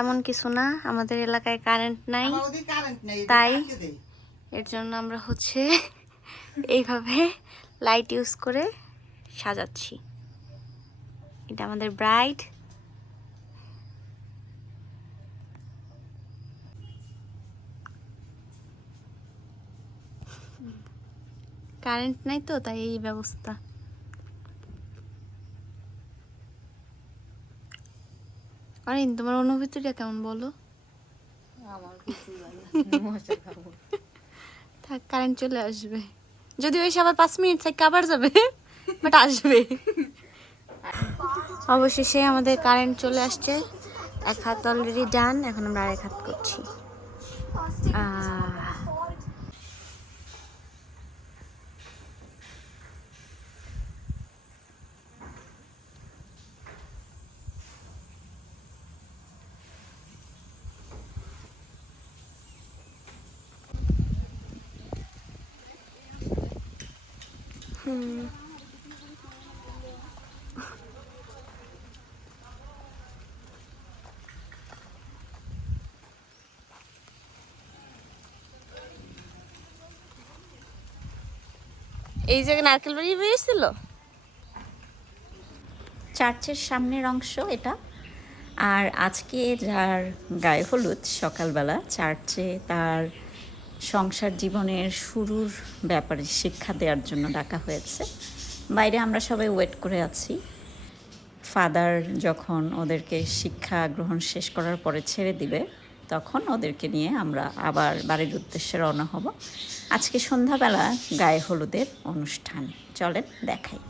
তেমন কিছু না, আমাদের এলাকায় কারেন্ট নাই, তাই এর জন্য আমরা হচ্ছে এইভাবে লাইট ইউজ করে সাজাচ্ছি। এটা আমাদের ব্রাইড। কারেন্ট নাই তো, তাই এই ব্যবস্থা। আরে তোমার অনুভূতিটা কেমন বলো? থাক, কারেন্ট চলে আসবে, যদিও এসে আবার 5 মিনিট থেকে আবার যাবে, বাট আসবে। অবশেষে আমাদের কারেন্ট চলে আসছে। এক হাত অলরেডি ডান, এখন আমরা আরেক হাত করছি। এই জায়গায় নারকেল বাড়ি বেরিয়েছিল। চার্চের সামনের অংশ এটা। আর আজকে যার গায়ে হলুদ সকালবেলা চার্চে তার সংসার জীবনের শুরুর ব্যাপারে শিক্ষা দেওয়ার জন্য ডাকা হয়েছে। বাইরে আমরা সবাই ওয়েট করে আছি। ফাদার যখন ওদেরকে শিক্ষা গ্রহণ শেষ করার পরে ছেড়ে দিবে, তখন ওদেরকে নিয়ে আমরা আবার বাড়ির উদ্দেশ্যে রওনা হব। আজকে সন্ধ্যাবেলা গায়ে হলুদের অনুষ্ঠান, চলেন দেখাই।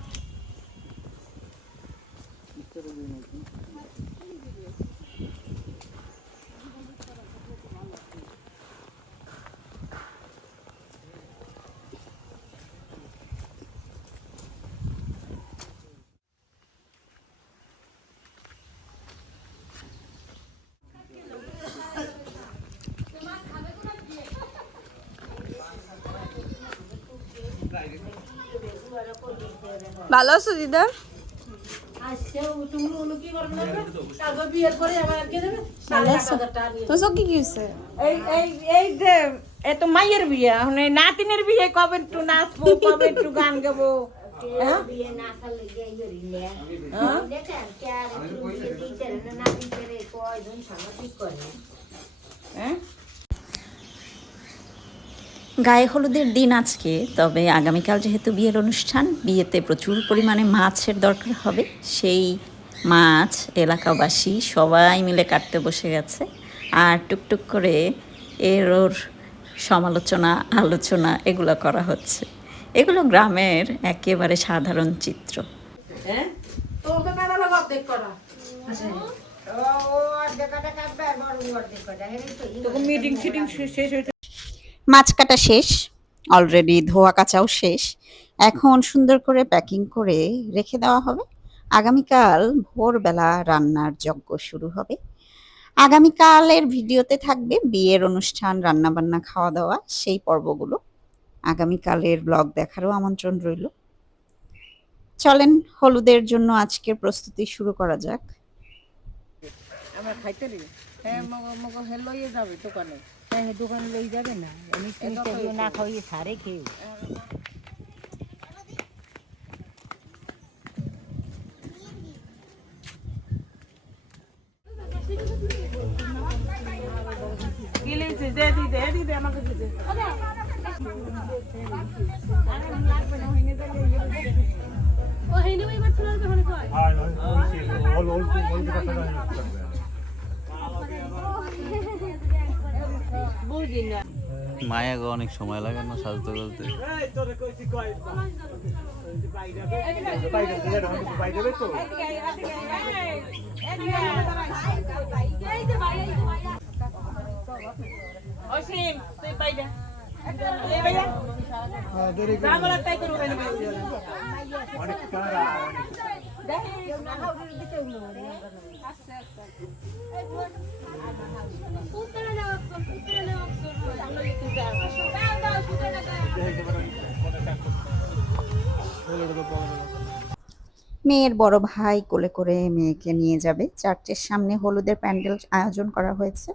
ভালো আছো দিদা? এত মাইয়ের বিয়ে, নাতিনের বিয়ে, কবে একটু নাচবো, কবে একটু গান গাবো। গায়ে হলুদের দিন আজকে, তবে আগামীকাল যেহেতু বিয়ের অনুষ্ঠান, বিয়েতে প্রচুর পরিমাণে মাছের দরকার হবে। সেই মাছ এলাকাবাসী সবাই মিলে কাটতে বসে গেছে, আর টুকটুক করে ওর সমালোচনা আলোচনা এগুলো করা হচ্ছে। এগুলো গ্রামের একেবারে সাধারণ চিত্র। মাছ কাটা শেষ, অলরেডি ধোয়া কাচাও শেষ। এখন সুন্দর করে প্যাকিং করে রেখে দেওয়া হবে। আগামীকাল ভোরবেলা রান্নার যজ্ঞ শুরু হবে। আগামীকালের ভিডিওতে থাকবে বিয়ের অনুষ্ঠান, রান্নাবান্না, খাওয়া দাওয়া, সেই পর্বগুলো। আগামীকালের ব্লগ দেখারও আমন্ত্রণ রইল। চলেন হলুদের জন্য আজকের প্রস্তুতি শুরু করা যাক। আমরা খাইতে দিই, হ্যাঁ মগ লইয়ে যাবে দোকানে। হ্যাঁ দোকানে লই যাবে না, না খাইয়ে সারে খেয়ে। মায়া গো অনেক সময় লাগে না সাজতে বলতে। মেয়ের বড় ভাই কোলে করে মেয়েকে নিয়ে যাবে। চার্চের সামনে হলুদের প্যান্ডেল আয়োজন করা হয়েছে।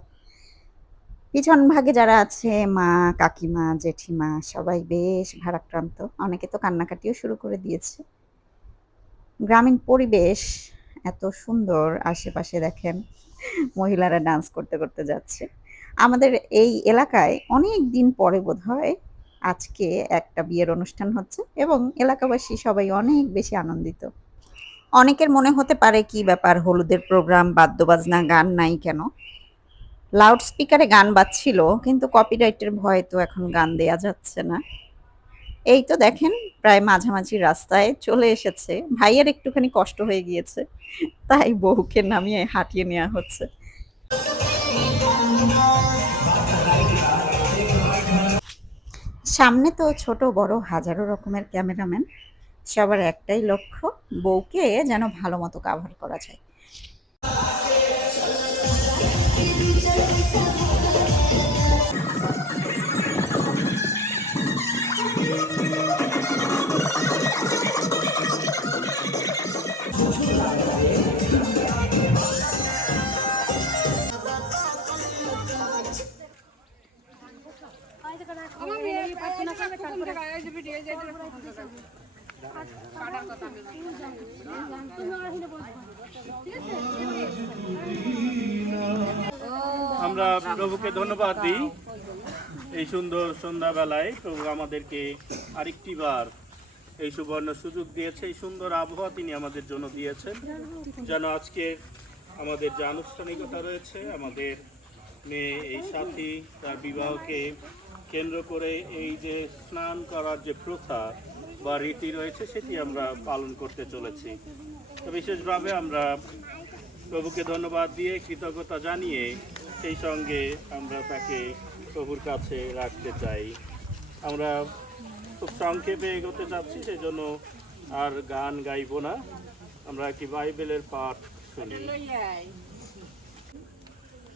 পিছন ভাগে যারা আছে মা, কাকিমা, জেঠিমা সবাই বেশ ভারাক্রান্ত। অনেকে তো কান্নাকাটিও শুরু করে দিয়েছে। গ্রামীণ পরিবেশ এত সুন্দর, আশেপাশে দেখেন মহিলারা ডান্স করতে করতে যাচ্ছে। আমাদের এই এলাকায় অনেক দিন পরে বোধহয় আজকে একটা বিয়ের অনুষ্ঠান হচ্ছে এবং এলাকাবাসী সবাই অনেক বেশি আনন্দিত। অনেকের মনে হতে পারে কি ব্যাপার, হলুদের প্রোগ্রাম, বাদ্যবাজনা, গান নাই কেন? লাউড স্পিকারে গান বাজছিল, কিন্তু কপিরাইটের ভয়ে তো এখন গান দেয়া যাচ্ছে না। এই তো দেখেন প্রায় মাঝামাঝি রাস্তায় চলে এসেছে। ভাইয়ের একটুখানি কষ্ট হয়ে গিয়েছে, তাই বউকে নামিয়ে হাঁটিয়ে নেওয়া হচ্ছে। সামনে তো ছোট বড় হাজারো রকমের ক্যামেরাম্যান, সবার একটাই লক্ষ্য, বউকে যেন ভালো মতো কাভার করা যায়। আমরা প্রভুকে ধন্যবাদ দিই এই সুন্দর সন্ধ্যাবেলায় প্রভু আমাদেরকে আরেকটি বার এই সুবর্ণ সুযোগ দিয়েছে, এই সুন্দর আবহাওয়া তিনি আমাদের জন্য দিয়েছেন, যেন আজকে আমাদের যে আনুষ্ঠানিকতা রয়েছে, আমাদের মেয়ে এই সাথী তার বিবাহকে কেন্দ্র করে এই যে স্নান করার যে প্রথা বা রীতি রয়েছে সেটি আমরা পালন করতে চলেছি। তো বিশেষভাবে আমরা প্রভুকে ধন্যবাদ দিয়ে কৃতজ্ঞতা জানিয়ে সেই সঙ্গে আমরা তাকে প্রভুর কাছে রাখতে চাই। আমরা খুব সংক্ষেপে এগোতে চাচ্ছি, সেই জন্য আর গান গাইব না। আমরা একটি বাইবেলের পাঠ শুনি।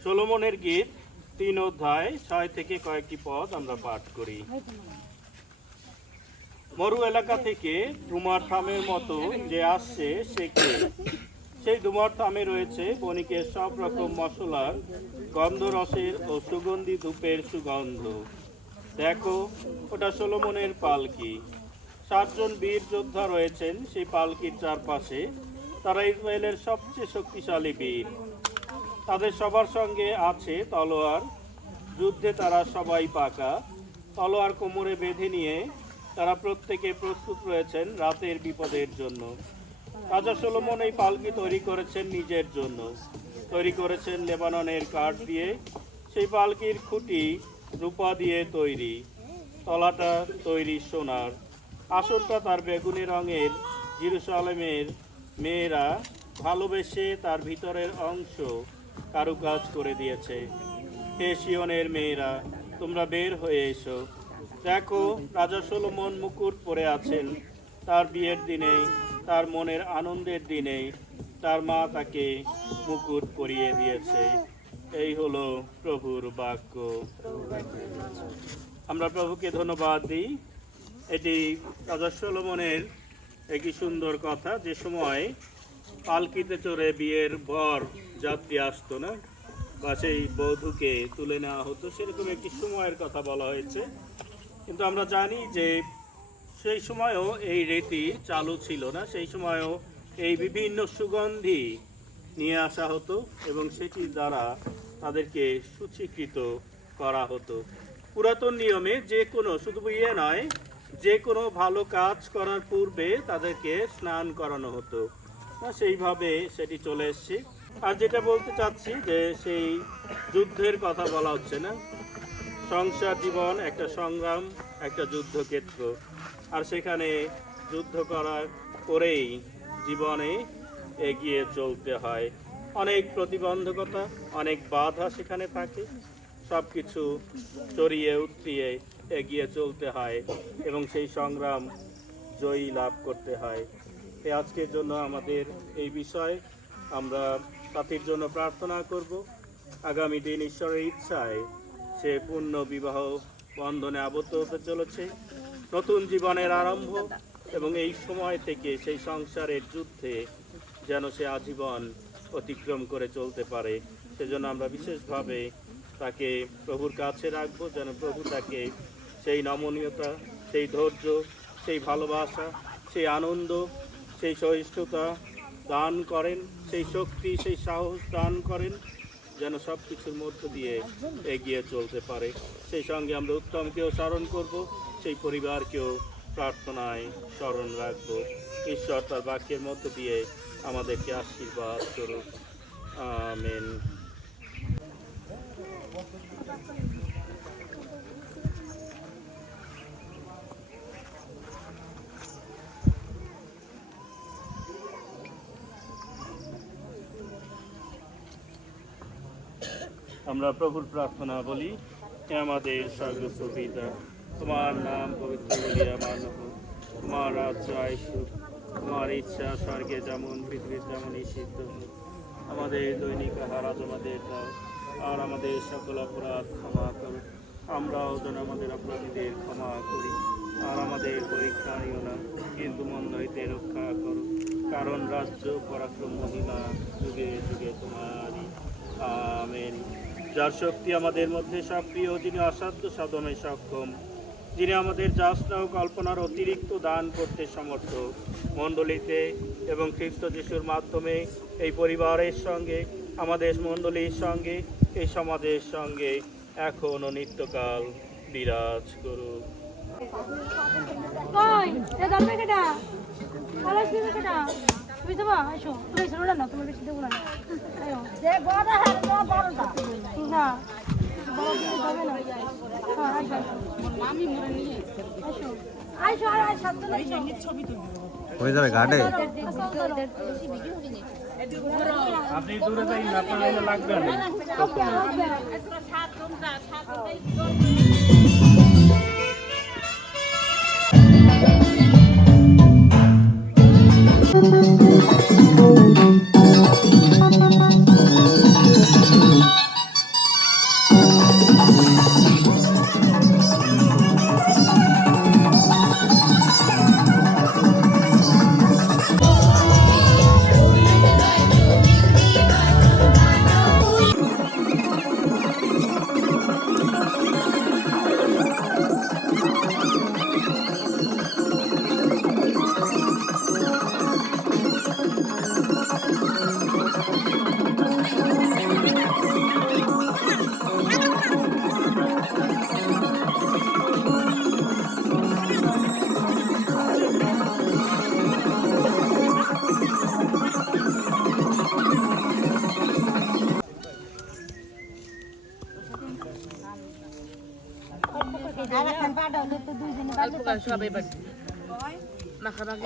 সলোমনের গীত 3 অধ্যায় 6 থেকে কয়েকটি পদ আমরা পাঠ করি। মরু এলাকা থেকে ধুমার থামের মতো যে আসছে সে কে? সেই ধুমার থামে রয়েছে বণিকের সব রকম মশলার, গন্ধরসের ও সুগন্ধি ধূপের সুগন্ধ। দেখো, ওটা সলোমনের পালকি। 7 জন বীর যোদ্ধা রয়েছেন সেই পালকির চারপাশে। তারা ইসরায়েলের সবচেয়ে শক্তিশালী বীর। তাদের সবার সঙ্গে আছে তলোয়ার। যুদ্ধে তারা সবাই পাকা। তলোয়ার কোমরে বেঁধে নিয়ে তারা প্রত্যেকে প্রস্তুত রয়েছেন রাতের বিপদের জন্য। রাজা সলোমন এই পালকি তৈরি করেছেন নিজের জন্য। তৈরি করেছেন লেবাননের কাঠ দিয়ে। সেই পালকির খুঁটি রূপা দিয়ে তৈরি, তলাটা তৈরি সোনার। আসনটা তার বেগুনি রঙের। জেরুজালেমের মেয়েরা ভালোবেসে তার ভিতরের অংশ কারুকাজ করে দিয়েছে। হে সিয়নের মেয়েরা, তোমরা বের হয়ে এসো। দেখো, রাজা সলোমন মুকুট পরে আছেন। তার বিয়ের দিনে, তার মনের আনন্দের দিনে তার মা তাকে মুকুট পরিয়ে দিয়েছে। এই হলো প্রভুর বাক্য। আমরা প্রভুকে ধন্যবাদ দিই। এটি রাজা সলোমনের একটি সুন্দর কথা, যে সময় পালকিতে চড়ে বিয়ের বর যাত্রী আসতো না বা সেই বধূকে তুলে নেওয়া হতো, সেরকম একটি সময়ের কথা বলা হয়েছে। কিন্তু আমরা জানি যে সেই সময়ও এই রীতি চালু ছিল না। সেই সময়ও এই বিভিন্ন সুগন্ধি নিয়ে আসা হতো এবং সেটি দ্বারা তাদেরকে সূচীকৃত করা হতো। পুরাতন নিয়মে যে কোনো, শুধু বিয়ে নয়, যে কোনো ভালো কাজ করার পূর্বে তাদেরকে স্নান করানো হতো। সেইভাবে সেটি চলে এসছে। আর যেটা বলতে চাচ্ছি যে সেই যুদ্ধের কথা বলা হচ্ছে না। সংসার জীবন একটা সংগ্রাম, একটা যুদ্ধক্ষেত্র। আর সেখানে যুদ্ধ করার পরেই জীবনে এগিয়ে চলতে হয়। অনেক প্রতিবন্ধকতা, অনেক বাধা সেখানে থাকে। সব কিছু চড়িয়ে উতরিয়ে এগিয়ে চলতে হয় এবং সেই সংগ্রাম জয়ী লাভ করতে হয়। এই আজকের জন্য আমাদের এই বিষয় আমরা সাথীর জন্য প্রার্থনা করব। আগামী দিন ঈশ্বরের ইচ্ছায় সে পূর্ণ বিবাহ বন্ধনে আবদ্ধ হতে চলেছে। নতুন জীবনের আরম্ভ এবং এই সময় থেকে সেই সংসারের যুদ্ধে যেন সে আজীবন অতিক্রম করে চলতে পারে। সেজন্য আমরা বিশেষভাবে তাকে প্রভুর কাছে রাখবো, যেন প্রভু তাকে সেই নমনীয়তা, সেই ধৈর্য, সেই ভালোবাসা, সেই আনন্দ, সেই সহিষ্ণুতা দান করেন, সেই শক্তি, সেই সাহস দান করেন, যেন সব কিছুর মধ্য দিয়ে এগিয়ে চলতে পারে। সেই সঙ্গে আমরা উত্তমকেও স্মরণ করব, সেই পরিবারকেও প্রার্থনায় স্মরণ রাখবো। ঈশ্বর তার বাক্যের মধ্য দিয়ে আমাদেরকে আশীর্বাদ করুক। আমেন। আমরা প্রভুর প্রার্থনা বলি। হে আমাদের স্বর্গস্থ পিতা, তোমার নাম পবিত্র বলিয়া মানব, তোমার রাজ্য আসুক, তোমার ইচ্ছা স্বর্গে যেমন পৃথিবীর তেমনই সিদ্ধ হোক। আমাদের দৈনিক আহার আজ আমাদের দাও, আর আমাদের সকল অপরাধ ক্ষমা করো, আমরাও যেন আমাদের অপরাধীদের ক্ষমা করি। আর আমাদের পরীক্ষা নিও না, কিন্তু মন্দ হইতে রক্ষা করো, কারণ রাজ্য, পরাক্রম, মহিমা যুগে যুগে তোমারই। আমেন। যার শক্তি আমাদের মধ্যে সক্রিয়, যিনি অসাধ্য সাধনে সক্ষম, যিনি আমাদের যাচনা ও কল্পনার অতিরিক্ত দান করতে সমর্থ, মণ্ডলীতে এবং খ্রিস্ট যিশুর মাধ্যমে এই পরিবারের সঙ্গে, আমাদের মণ্ডলীর সঙ্গে, এই সমাজের সঙ্গে এখন ও নিত্যকাল বিরাজ করুক। তুমি যাবা আসো, তুমি এসে না তোমার বেশি দেবো না যে বড় হ্যাঁ বড়টা না বড় দিকে যাবে না। হ্যাঁ আসো আমি মরে নিয়ে আসো আসো আর সাথে না ছবি তুলবো হয়ে যাবে ঘাটে। আপনি দূরে যাই না, আপনার লাগবে না।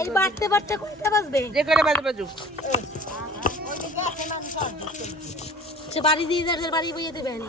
এই বাড়তে বাড়তে কোনটা বাজবে যে করে বাজে বাজুক। সে বাড়ি দিয়ে যার বাড়ি বইয়ে দেবেন।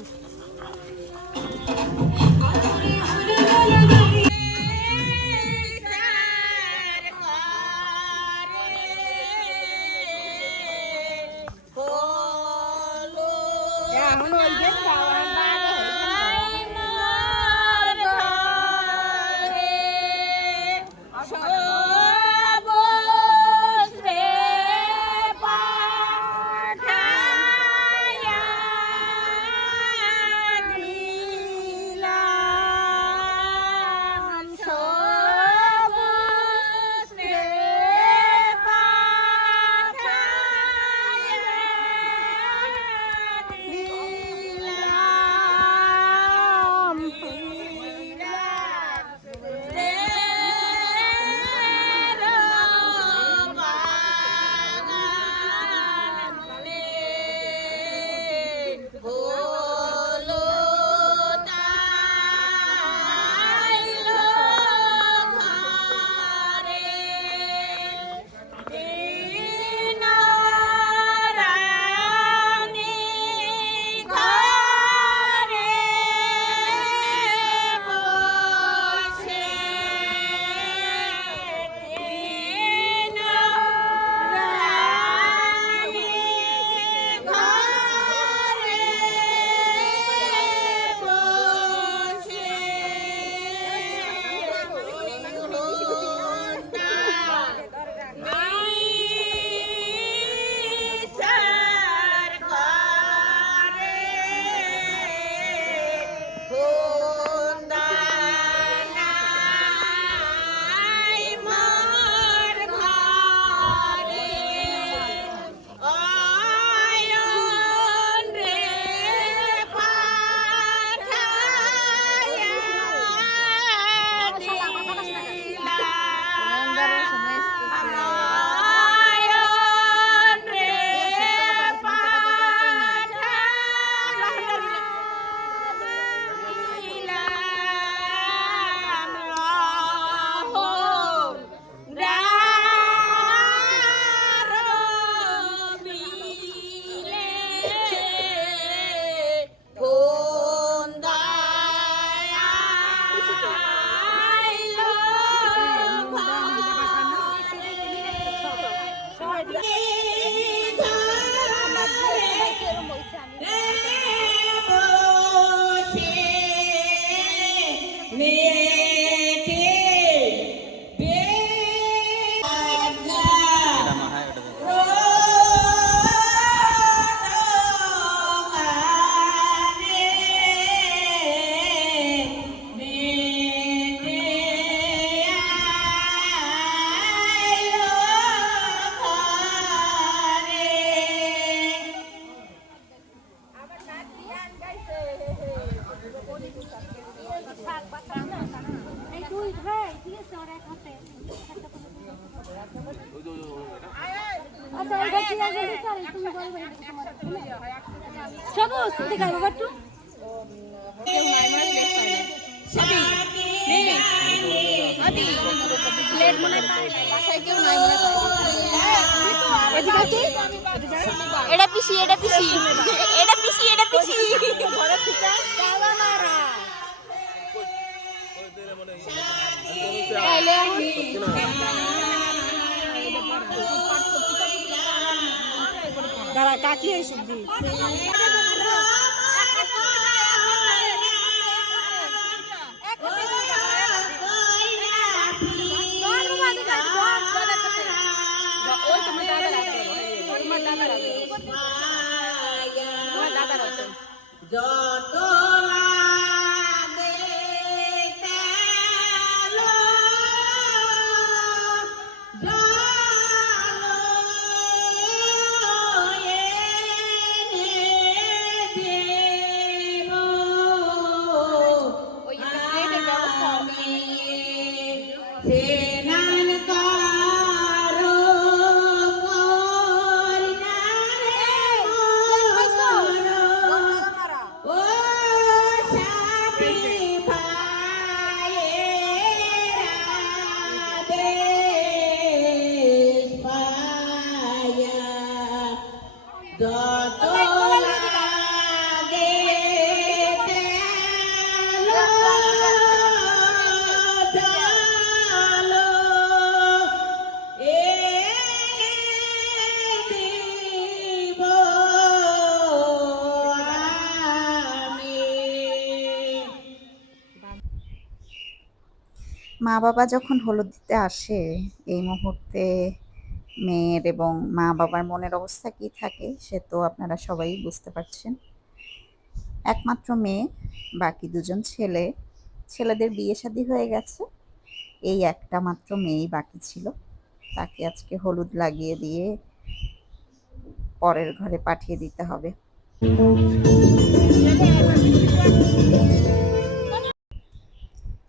সবুজ দেখাই বাবা একটু এটা পিসি এটা পিসি এটা পিসি এটা পিসি দাঁড়া কাকি এই সবজি মা বাবা যখন হলুদ দিতে আসে এই মুহূর্তে মেয়ের এবং মা বাবার মনের অবস্থা কি থাকে সে তো আপনারা সবাই বুঝতে পারছেন। একমাত্র মেয়ে, বাকি দুজন ছেলে। ছেলেদের বিয়ে শাদী হয়ে গেছে, এই একটা মাত্র মেয়েই বাকি ছিল। তাকে আজকে হলুদ লাগিয়ে দিয়ে পরের ঘরে পাঠিয়ে দিতে হবে।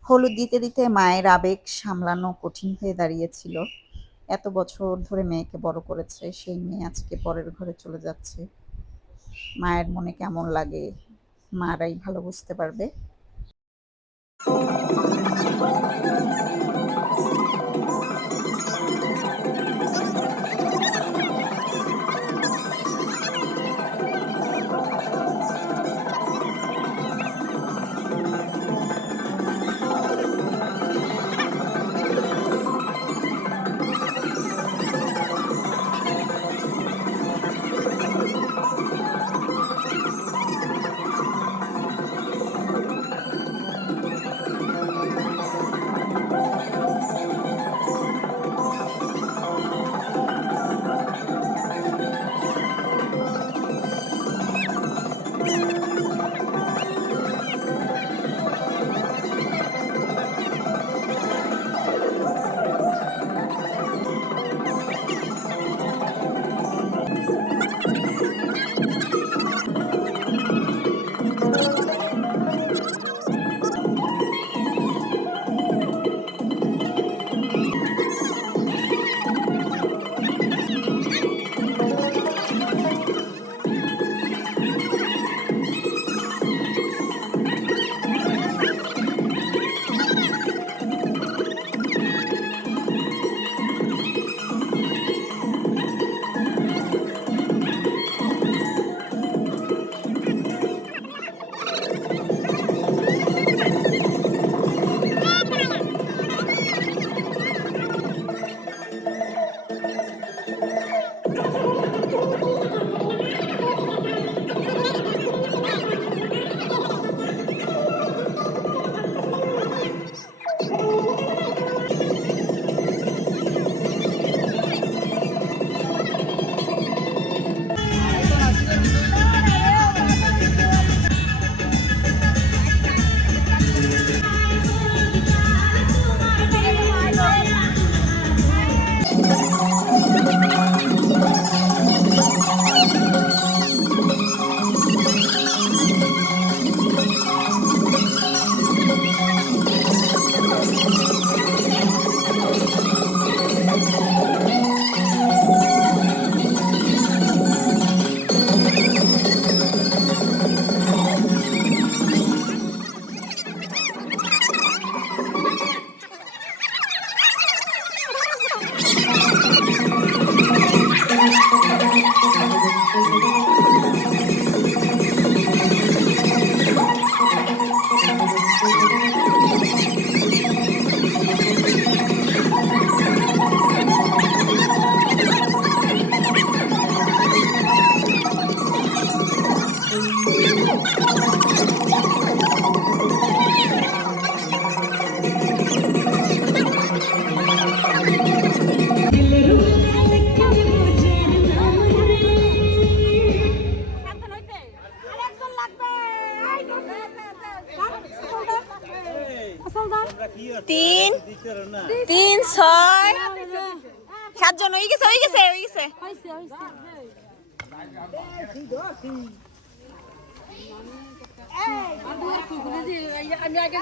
হলুদ দিতে দিতে মায়ের আবেগ সামলানো কঠিন হয়ে দাঁড়িয়েছিল। এত বছর ধরে মেয়েকে বড় করেছে, সেই মেয়ে আজকে পরের ঘরে চলে যাচ্ছে। মায়ের মনে কেমন লাগে মারাই ভালো বুঝতে পারবে। 6 7 জন হয়ে গেছে হয়ে গেছে হয়ে গেছে। হইছে হইছে আমি আগে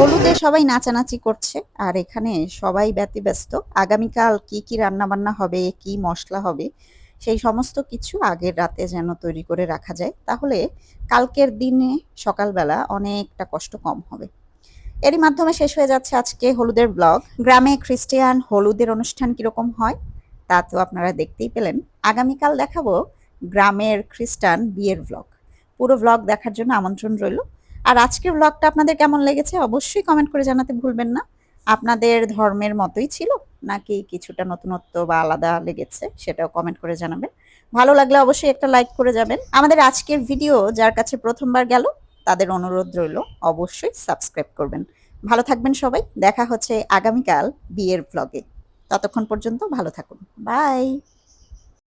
হলুদে সবাই নাচানাচি করছে আর এখানে সবাই ব্যতিব্যস্ত। আগামীকাল কি কি রান্না বান্না হবে, কি মশলা হবে, সেই সমস্ত কিছু আগের রাতে যেন তৈরি করে রাখা যায়, তাহলে কালকের দিনে সকালবেলা অনেকটা কষ্ট কম হবে। এরই মাধ্যমে শেষ হয়ে যাচ্ছে আজকে হলুদের ব্লগ। গ্রামে খ্রিস্টান হলুদের অনুষ্ঠান কিরকম হয় তা তো আপনারা দেখতেই পেলেন। আগামীকাল দেখাবো গ্রামের খ্রিস্টান বিয়ের ব্লগ। পুরো ব্লগ দেখার জন্য আমন্ত্রণ রইল। আর আজকের ব্লগটা আপনাদের কেমন লেগেছে অবশ্যই কমেন্ট করে জানাতে ভুলবেন না। আপনাদের ধর্মের মতোই ছিল নাকি কিছুটা নতুনত্ব বা আলাদা লেগেছে সেটাও কমেন্ট করে জানাবেন। ভালো লাগলে অবশ্যই একটা লাইক করে যাবেন। আমাদের আজকের ভিডিও যার কাছে প্রথমবার গেল তাদের অনুরোধ রইল অবশ্যই সাবস্ক্রাইব করবেন। ভালো থাকবেন সবাই, দেখা হচ্ছে আগামীকাল বিয়ের ব্লগে। ততক্ষণ পর্যন্ত ভালো থাকুন, বাই।